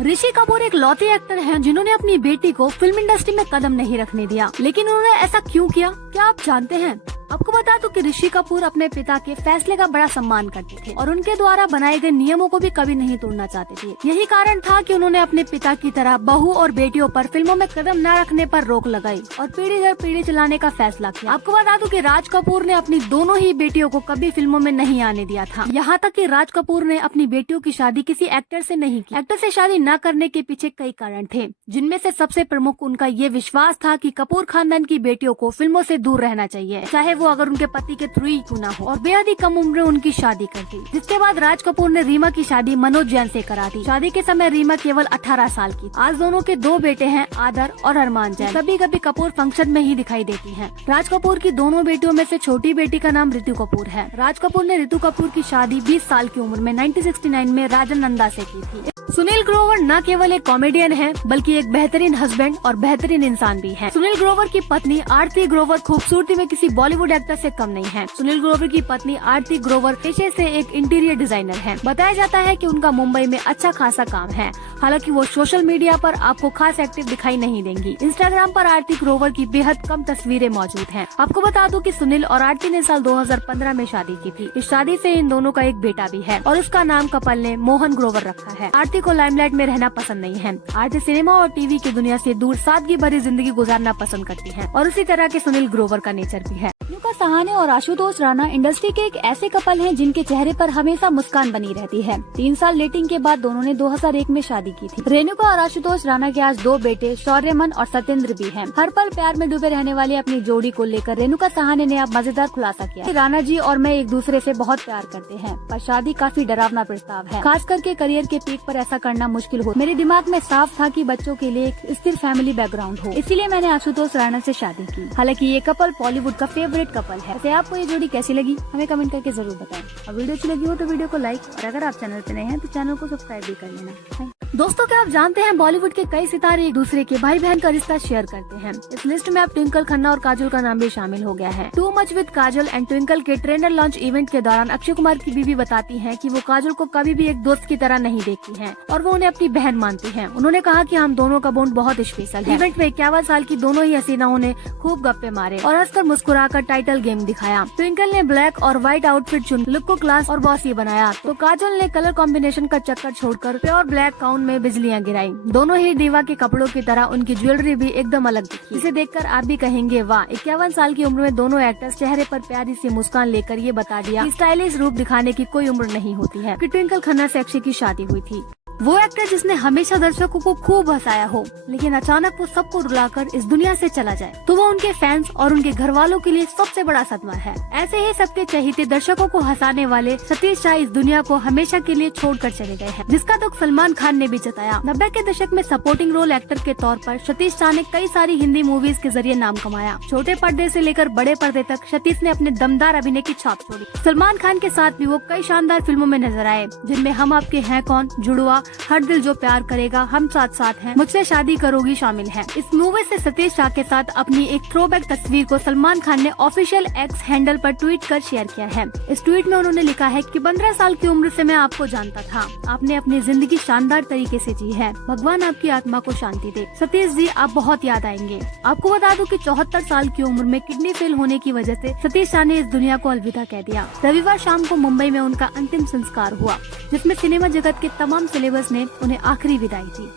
ऋषि कपूर एक लौते एक्टर हैं जिन्होंने अपनी बेटी को फिल्म इंडस्ट्री में कदम नहीं रखने दिया, लेकिन उन्होंने ऐसा क्यों किया, क्या आप जानते हैं? आपको बता दूं कि ऋषि कपूर अपने पिता के फैसले का बड़ा सम्मान करते थे और उनके द्वारा बनाए गए नियमों को भी कभी नहीं तोड़ना चाहते थे। यही कारण था कि उन्होंने अपने पिता की तरह बहू और बेटियों पर फिल्मों में कदम न रखने पर रोक लगाई और पीढ़ी दर पीढ़ी चलाने का फैसला किया। आपको बता दूं कि राज कपूर ने अपनी दोनों ही बेटियों को कभी फिल्मों में नहीं आने दिया था। यहाँ तक कि राज कपूर ने अपनी बेटियों की शादी किसी एक्टर से नहीं की। एक्टर से शादी न करने के पीछे कई कारण थे, जिनमें से सबसे प्रमुख उनका ये विश्वास था कि कपूर खानदान की बेटियों को फिल्मों से दूर रहना चाहिए, चाहे वो अगर उनके पति के थ्रू ही क्यों ना हो, और बेहद ही कम उम्र में उनकी शादी कर दी। जिसके बाद राज कपूर ने रीमा की शादी मनोज जैन से करा दी। शादी के समय रीमा केवल 18 साल की। आज दोनों के 2 बेटे हैं, आदर और अरमान जैन। कभी कभी कपूर फंक्शन में ही दिखाई देती हैं। राज कपूर की दोनों बेटियों में से छोटी बेटी का नाम ऋतु कपूर है। राज कपूर ने ऋतु कपूर की शादी 20 साल की उम्र में 1969 में राजन नंदा से की थी। सुनील ग्रोवर न केवल एक कॉमेडियन है, बल्कि एक बेहतरीन हस्बैंड और बेहतरीन इंसान भी है। सुनील ग्रोवर की पत्नी आरती ग्रोवर खूबसूरती में किसी बॉलीवुड एक्टर से कम नहीं है। सुनील ग्रोवर की पत्नी आरती ग्रोवर पेशे से एक इंटीरियर डिजाइनर है। बताया जाता है कि उनका मुंबई में अच्छा खासा काम है। हालांकि वो सोशल मीडिया पर आपको खास एक्टिव दिखाई नहीं देंगी। इंस्टाग्राम पर आरती ग्रोवर की बेहद कम तस्वीरें मौजूद हैं। आपको बता दूं कि सुनील और आरती ने साल 2015 में शादी की थी। इस शादी से इन दोनों का एक बेटा भी है और उसका नाम कपल ने मोहन ग्रोवर रखा है। आरती को लाइमलाइट में रहना पसंद नहीं है। आरती सिनेमा और टीवी की दुनिया से दूर सादगी भरी जिंदगी गुजारना पसंद करती है और उसी तरह के सुनील ग्रोवर का नेचर भी है। रेणुका सहाने और आशुतोष राणा इंडस्ट्री के एक ऐसे कपल हैं जिनके चेहरे पर हमेशा मुस्कान बनी रहती है। 3 साल डेटिंग के बाद दोनों ने 2001 में शादी की थी। रेणुका और आशुतोष राणा के आज 2 बेटे शौर्यमन और सत्येंद्र भी हैं। हर पल प्यार में डूबे रहने वाली अपनी जोड़ी को लेकर रेणुका सहाने ने अब मजेदार खुलासा किया। राणा जी और मैं एक दूसरे से बहुत प्यार करते हैं, पर शादी काफी डरावना प्रस्ताव है। खास करके करियर के पीक पर ऐसा करना मुश्किल हो। मेरे दिमाग में साफ था कि बच्चों के लिए एक स्थिर फैमिली बैकग्राउंड हो, इसीलिए मैंने आशुतोष राणा से शादी की। हालांकि ये कपल बॉलीवुड का फेवरेट कपल है। वैसे आपको ये जोड़ी कैसी लगी हमें कमेंट करके जरूर बताएं। और वीडियो अच्छी लगी हो तो वीडियो को लाइक, और अगर आप चैनल पे नए हैं तो चैनल को सब्सक्राइब भी कर लेना। दोस्तों, क्या आप जानते हैं बॉलीवुड के कई सितारे एक दूसरे के भाई बहन का रिश्ता शेयर करते हैं। इस लिस्ट में अब ट्विंकल खन्ना और काजोल का नाम भी शामिल हो गया है। Too much with Kajal and twinkle के ट्रेनर लॉन्च इवेंट के दौरान अक्षय कुमार की बीवी बताती हैं कि वो काजल को कभी भी एक दोस्त की तरह नहीं देखती हैं और वो उन्हें अपनी बहन मानती हैं। उन्होंने कहा कि हम दोनों का बॉन्ड बहुत स्पेशल है। इवेंट में 51 साल की दोनों ही हसीनाओं ने खूब गप्पे मारे और हंसकर मुस्कुराकर टाइटल गेम दिखाया। ट्विंकल ने ब्लैक और व्हाइट आउटफिट चुन लुक को क्लास और बॉसी बनाया, तो काजल ने कलर कॉम्बिनेशन का चक्कर छोड़कर प्योर ब्लैक गाउन में बिजलियां गिराई। दोनों ही दीवा के कपड़ों की तरह उनकी ज्वेलरी भी एकदम अलग दिखी। इसे देखकर आप भी कहेंगे वाह। 51 साल की उम्र में दोनों एक्टर्स चेहरे पर प्यारी सी मुस्कान लेकर ये बता दिया कि स्टाइलिश रूप दिखाने की कोई उम्र नहीं होती है। कि ट्विंकल खन्ना से अक्षय की शादी हुई थी। वो एक्टर जिसने हमेशा दर्शकों को खूब हंसाया हो, लेकिन अचानक वो सबको रुलाकर इस दुनिया से चला जाए, तो वो उनके फैंस और उनके घर वालों के लिए सबसे बड़ा सदमा है। ऐसे ही सबके चहेते दर्शकों को हंसाने वाले सतीश शाह इस दुनिया को हमेशा के लिए छोड़कर चले गए हैं, जिसका दुख सलमान खान ने भी जताया। 90 के दशक में सपोर्टिंग रोल एक्टर के तौर पर सतीश शाह ने कई सारी हिंदी मूवीज के जरिए नाम कमाया। छोटे पर्दे से लेकर बड़े पर्दे तक सतीश ने अपने दमदार अभिनय की छाप छोड़ी। सलमान खान के साथ भी वो कई शानदार फिल्मों में नजर आए, जिनमें हम आपके हैं कौन, जुड़वा, हर दिल जो प्यार करेगा, हम साथ साथ हैं, मुझसे शादी करोगी शामिल है। इस मूवी से सतीश शाह के साथ अपनी एक थ्रोबैक तस्वीर को सलमान खान ने ऑफिशियल एक्स हैंडल पर ट्वीट कर शेयर किया है। इस ट्वीट में उन्होंने लिखा है कि 15 साल की उम्र से मैं आपको जानता था, आपने अपनी जिंदगी शानदार तरीके से जी है, भगवान आपकी आत्मा को शांति दे। सतीश जी, आप बहुत याद आएंगे। आपको बता दूं कि 74 साल की उम्र में किडनी फेल होने की वजह से सतीश शाह ने इस दुनिया को अलविदा कह दिया। रविवार शाम को मुंबई में उनका अंतिम संस्कार हुआ, जिसमें सिनेमा जगत के तमाम सेलेब्स ने उन्हें आखिरी विदाई दी।